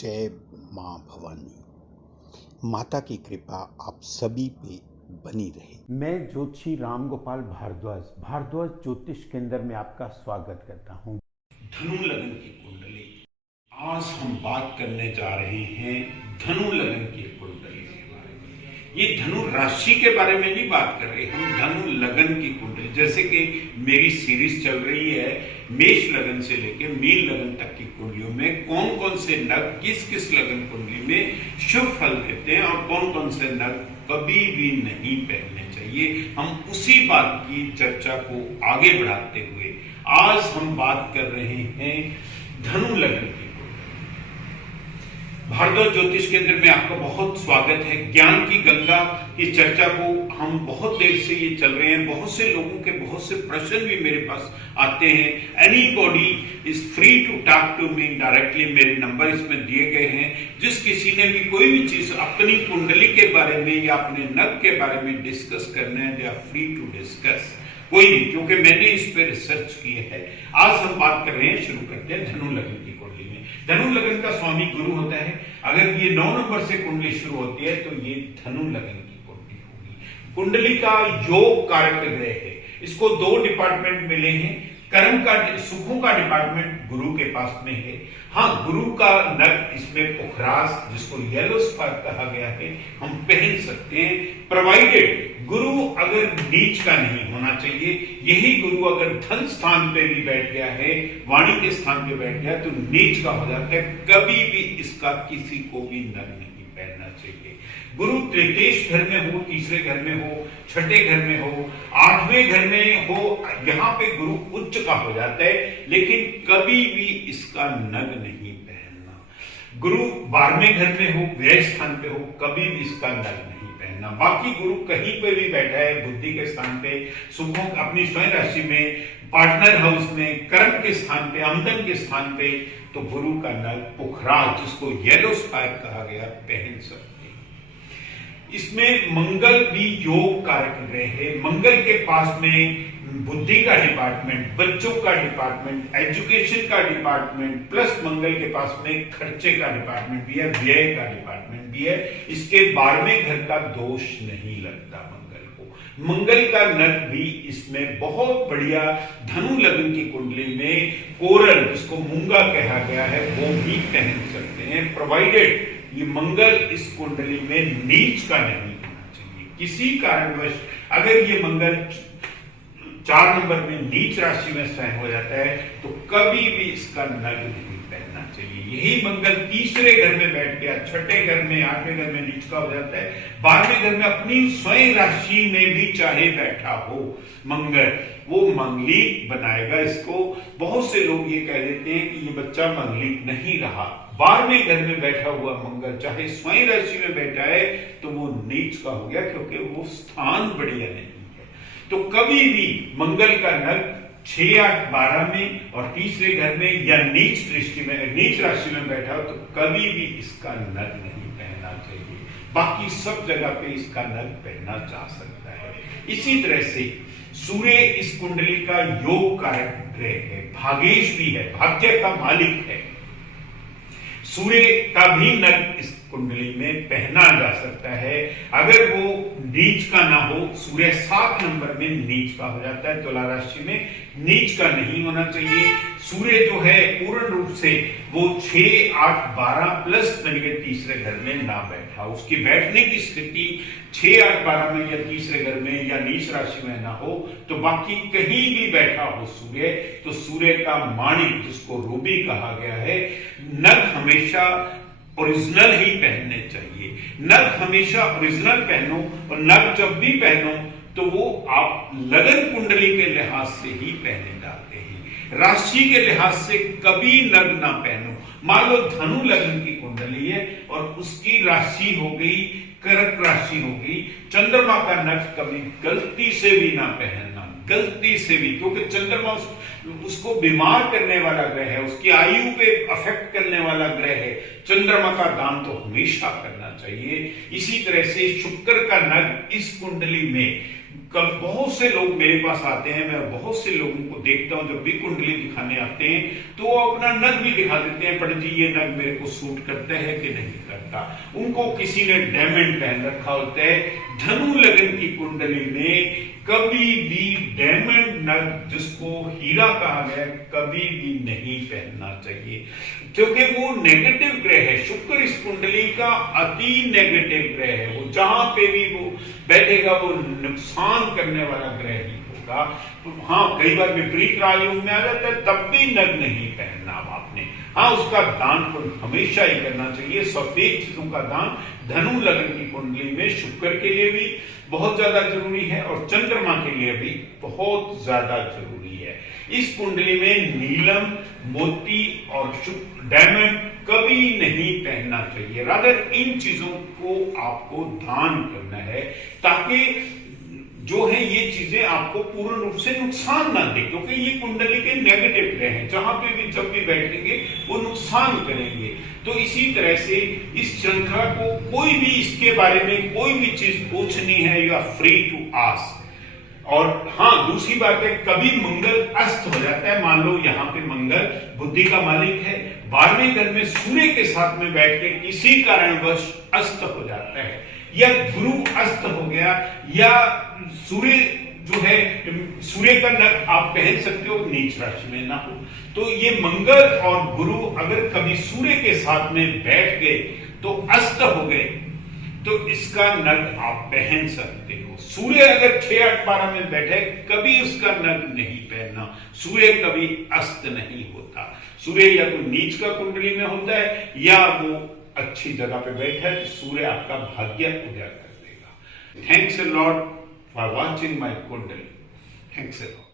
जय माँ भवानी। माता की कृपा आप सभी पे बनी रहे। मैं ज्योतिषी राम गोपाल भारद्वाज ज्योतिष केंद्र में आपका स्वागत करता हूँ। धनु लगन की कुंडली। आज हम बात करने जा रहे हैं धनु लगन की कुंडली के बारे में। ये धनु राशि के बारे में नहीं बात कर रहे, हम धनु लगन की कुंडली, जैसे कि मेरी सीरीज चल रही है मेष लगन से लेकर मीन लगन तक की कुंडलियों में कौन कौन से नग किस किस लगन कुंडली में शुभ फल देते हैं और कौन कौन से नग कभी भी नहीं पहनने चाहिए। हम उसी बात की चर्चा को आगे बढ़ाते हुए आज हम बात कर रहे हैं धनु लगन की। भारद्वाज ज्योतिष केंद्र में आपका बहुत स्वागत है। ज्ञान की गंगा की चर्चा को हम बहुत देर से ये चल रहे हैं। बहुत से लोगों के बहुत से प्रश्न भी मेरे पास आते हैं। Anybody is free to talk to me directly. मेरे नंबर इसमें दिए गए हैं। जिस किसी ने भी कोई भी चीज अपनी कुंडली के बारे में या अपने नग के बारे में डिस्कस करना है, they are free to discuss. कोई भी, क्योंकि मैंने इस पे रिसर्च की है। आज हम बात कर रहे हैं, शुरू करते हैं धनु लगन की कुंडली में। धनु लगन का स्वामी गुरु होता है। अगर ये 9 नंबर से कुंडली शुरू होती है तो ये धनु लगन की कुंडली होगी। कुंडली का योग कारक ग्रह है। इसको 2 डिपार्टमेंट मिले हैं। कर्म का, सुखों का डिपार्टमेंट गुरु के पास में है। हाँ, गुरु का नग इसमें पुखराज, जिसको येलो स्पार्क कहा गया है, हम पहन सकते हैं, प्रोवाइडेड गुरु अगर नीच का नहीं होना चाहिए। यही गुरु अगर धन स्थान पे भी बैठ गया है, वाणी के स्थान पे बैठ गया तो नीच का हो जाता है। कभी भी इसका किसी को भी नग नहीं पहनना चाहिए। गुरु तृतीय घर में हो, तीसरे घर में हो, छठे घर में हो, 8वें घर में हो, यहाँ पे गुरु उच्च का हो जाता है, लेकिन कभी भी इसका नग नहीं पहनना। गुरु 12वें घर में हो, व्यय स्थान पे हो, कभी भी इसका नग नहीं पहनना। बाकी गुरु कहीं पे भी बैठा है, बुद्धि के स्थान पे, सुखों अपनी स्वयं राशि में, पार्टनर हाउस में, कर्म के स्थान पे, आमदन के स्थान पे, तो गुरु का नग पुखराज, जिसको येलो स्पार्क कहा गया, पहन सकते। इसमें मंगल भी योग कारक ग्रह है। मंगल के पास में बुद्धि का डिपार्टमेंट, बच्चों का डिपार्टमेंट, एजुकेशन का डिपार्टमेंट, प्लस मंगल के पास में खर्चे का डिपार्टमेंट भी है, व्यय का डिपार्टमेंट भी है। इसके 12वें घर का दोष नहीं लगता मंगल को। मंगल का नग भी इसमें बहुत बढ़िया धनु लगन की कुंडली में कोरल, जिसको मूंगा कहा गया है, वो भी पहन सकते हैं, प्रोवाइडेड ये मंगल इस कुंडली में नीच का नहीं होना चाहिए। किसी कारणवश अगर ये मंगल 4 नंबर में नीच राशि में स्वयं हो जाता है तो कभी भी इसका नग नहीं पहनना चाहिए। यही मंगल तीसरे घर में बैठ गया, छठे घर में, 8वें घर में नीच का हो जाता है, 12वें घर में अपनी स्वयं राशि में भी चाहे बैठा हो मंगल, वो मंगलिक बनाएगा इसको। बहुत से लोग ये कह देते हैं कि ये बच्चा मंगलिक नहीं रहा। 12वें घर में बैठा हुआ मंगल चाहे स्वयं राशि में बैठा है तो वो नीच का हो गया, क्योंकि वो स्थान बढ़िया नहीं है। तो कभी भी मंगल का नग 6, 8, 12 में और तीसरे घर में या नीच दृष्टि में, नीच राशि में बैठा हो तो कभी भी इसका नग नहीं पहनना चाहिए। बाकी सब जगह पे इसका नग पहनना जा सकता है। इसी तरह से सूर्य इस कुंडली का योग कारक ग्रह है, भागेश भी है, भाग्य का मालिक है। सूर्य का भी नग इस कुंडली में पहना जा सकता है। अगर वो नीच का ना हो, सूर्य 7 नंबर में नीच का हो जाता है, तुला राशि में नीच का नहीं होना चाहिए। सूर्य जो है पूर्ण रूप से वो 6, 8, 12 प्लस तीसरे घर में ना बैठा, उसकी बैठने की स्थिति 6, 8, 12 में या तीसरे घर में या नीच राशि में ना हो, तो बाकी कहीं भी बैठा हो सूर्य, तो सूर्य का माणिक, जिसको रूबी कहा गया है, नग हमेशा ओरिजिनल ही पहनने चाहिए। नग हमेशा ओरिजिनल पहनो, और नग जब भी पहनो तो वो आप लगन कुंडली के लिहाज से ही पहने जाते हैं। राशि के लिहाज से कभी नग ना पहनो। मान लो धनु लगन की कुंडली है और उसकी राशि हो गई कर्क राशि हो गई, चंद्रमा का नग कभी गलती से भी ना पहनना, गलती से भी, क्योंकि चंद्रमा उसको बीमार करने वाला ग्रह है, उसकी आयु पे अफेक्ट करने वाला ग्रह है। चंद्रमा का दान तो हमेशा करना चाहिए। इसी तरह से शुक्र का नग इस कुंडली में बहुत से लोग मेरे पास आते हैं, मैं बहुत से लोगों को देखता हूं जब भी कुंडली दिखाने आते हैं तो वो अपना नग भी दिखा देते हैं, पंडित जी ये नग मेरे को सूट करता है कि नहीं करता। उनको किसी ने डायमंड पहन रखा होता है। धनु लग्न की कुंडली में कभी भी डायमंड नग, जिसको हीरा कहा गया, कभी भी नहीं पहनना चाहिए, क्योंकि वो नेगेटिव ग्रह है। शुक्र इस कुंडली का अति नेगेटिव ग्रह है। वो जहां पे भी वो बैठेगा वो नुकसान करने वाला ग्रह ही होगा। तो हाँ, कई बार विपरीत राजयोग में आ जाता है, तब भी नग नहीं पहनना आपने। हाँ, उसका दान को हमेशा ही करना चाहिए। सफेद चीजों का दान धनु लग्न की कुंडली में शुक्र के लिए भी बहुत ज्यादा जरूरी है और चंद्रमा के लिए भी बहुत ज्यादा जरूरी है। इस कुंडली में नीलम, मोती और डायमंड कभी नहीं पहनना चाहिए। रादर इन चीजों को आपको दान करना है, ताकि जो है ये चीजें आपको पूर्ण रूप से नुकसान ना दे, क्योंकि ये कुंडली के नेगेटिव ग्रह हैं। जहां पे भी जब भी बैठेंगे वो नुकसान करेंगे। तो इसी तरह से इस श्रृंखला को कोई भी इसके बारे में कोई भी चीज पूछनी है, you are free to ask. और हाँ, दूसरी बात है, कभी मंगल अस्त हो जाता है। मान लो यहाँ पे मंगल बुद्धि का मालिक है, 12वें घर में सूर्य के साथ में बैठ के किसी कारणवश अस्त हो जाता है, या गुरु अस्त हो गया, या सूर्य जो है, सूर्य का नग आप पहन सकते हो नीच राशि में ना हो। तो ये मंगल और गुरु अगर कभी सूर्य के साथ में बैठ गए तो अस्त हो गए, तो इसका नग आप पहन सकते हो। सूर्य अगर 6, 8, 12 में बैठे, कभी उसका नग नहीं पहनना। सूर्य कभी अस्त नहीं होता। सूर्य या तो नीच का कुंडली में होता है या वो अच्छी जगह पे बैठा है, तो सूर्य आपका भाग्य उदय कर देगा। Thanks a lot for watching my kundli. Thanks a lot.